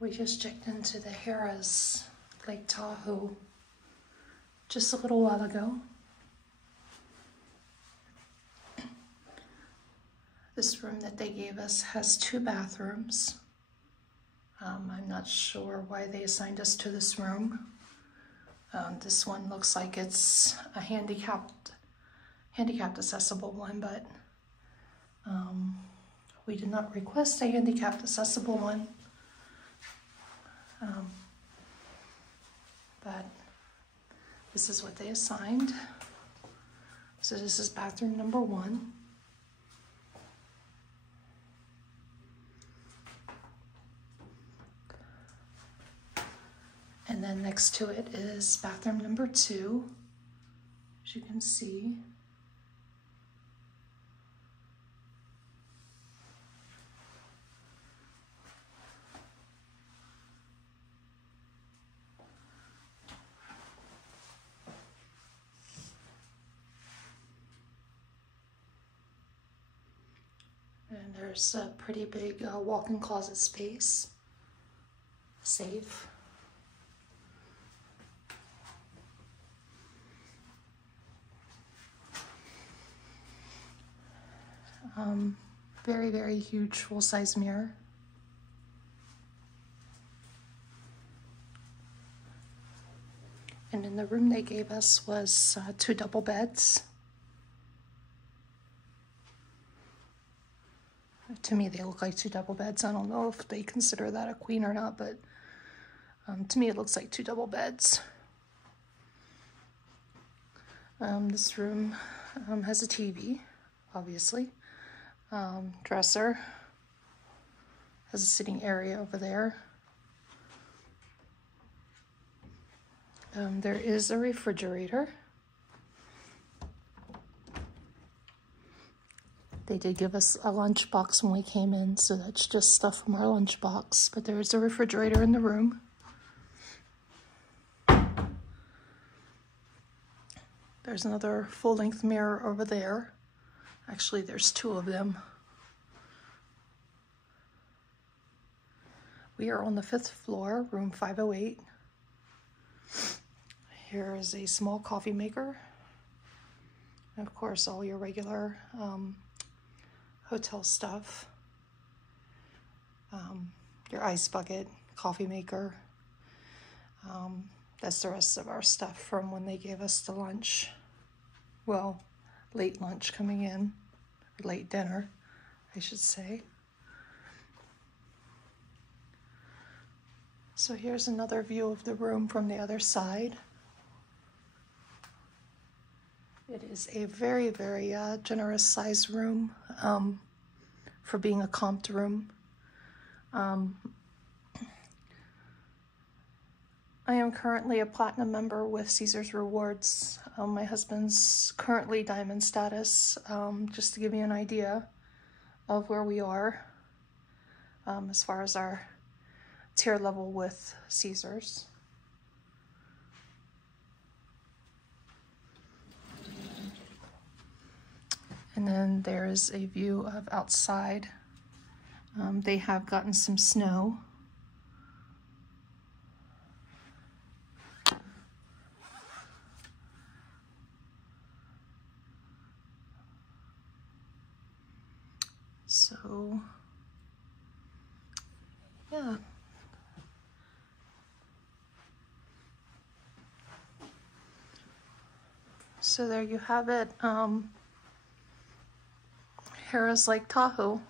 We just checked into the Harrah's Lake Tahoe just a little while ago. This room that they gave us has 2 bathrooms. I'm not sure why they assigned us to this room. This one looks like it's a handicapped accessible one, but we did not request a handicapped accessible one. But this is what they assigned. So this is bathroom number 1. And then next to it is bathroom number 2, as you can see. And there's a pretty big walk-in closet space, safe. Very, very huge full-size mirror. And in the room they gave us was 2 double beds. To me, they look like 2 double beds. I don't know if they consider that a queen or not, but to me, it looks like 2 double beds. This room has a TV, obviously. Dresser, has a sitting area over there. There is a refrigerator. They did give us a lunch box when we came in, so that's just stuff from our lunch box, but there is a refrigerator in the room. There's another full-length mirror over there. Actually, there's 2 of them. We are on the 5th floor, room 508. Here is a small coffee maker. And of course, all your regular hotel stuff. Your ice bucket, coffee maker. That's the rest of our stuff from when they gave us the lunch. Well, late lunch coming in, or late dinner, I should say. So here's another view of the room from the other side. It is a very, very generous size room for being a comped room. I am currently a platinum member with Caesars Rewards. My husband's currently diamond status, just to give you an idea of where we are as far as our tier level with Caesars. And then there is a view of outside. They have gotten some snow. So, yeah. So there you have it. Harrah's Lake Tahoe.